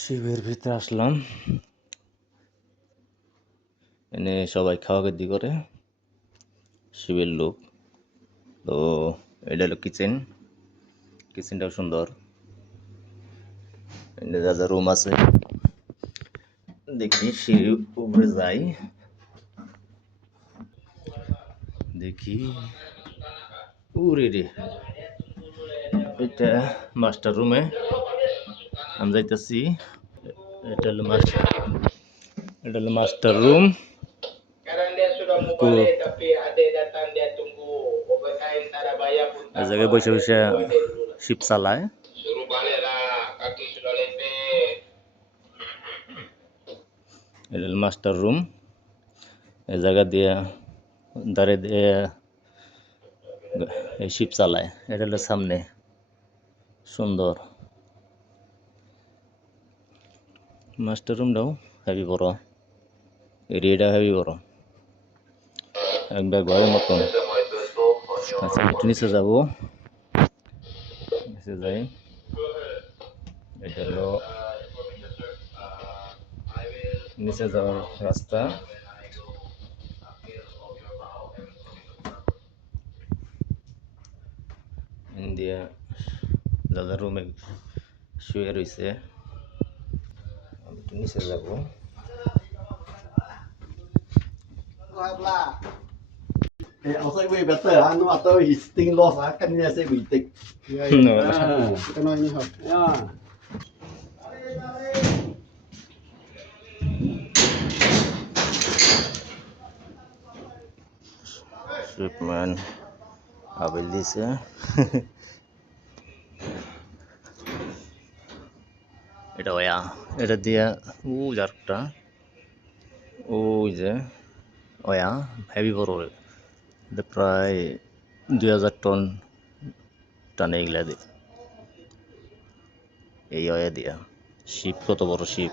শিবের ভিতরে আসলাম, এনে সবাই খাওয়া-দাওয়া করে। শিবের লোক তো, এটা হলো কিচেন। কিচেনটাও সুন্দর, এনে যা যা রুম আছে। দেখি সিঁড়ির উপরে যাই, দেখি উরে রে, এটা মাস্টার রুমে আমি যাইতেছি। এটা হলো মাস্টার রুম। এই জায়গায় বসে বসে শিপ চালায়। এটা হলো মাস্টার রুম। এই জায়গা দিয়ে দাঁড়িয়ে দিয়ে এই শিপ চালায়। এটা হলো সামনে, সুন্দর। মাস্টার রুমটাও হেভি বড়, এরিয়াটা হেভি বড়, একটা ঘরের মতন। আচ্ছা, একটু নিচে যাবো, নিচে যাই। এটা হলো নিচে যাওয়ার রাস্তা। ইন্ডিয়া দাদা রুমে শুয়ে রয়েছে, আমি একটু নিচে যাবো। Ông sẽ về better à, nó tôi hít tinh loss á, cái này sẽ bị tịch. Cái nói như hợp. শিপম্যান আবিল দিছে। এটা ওয়া, এটা দিয়া যারটা ওই যে ওয়া হেভি বড়, এটা প্রায় 2000 টন টানে এগুলা দিয়ে। এই ওয়া দিয়া শিপ, কত বড় শিপ।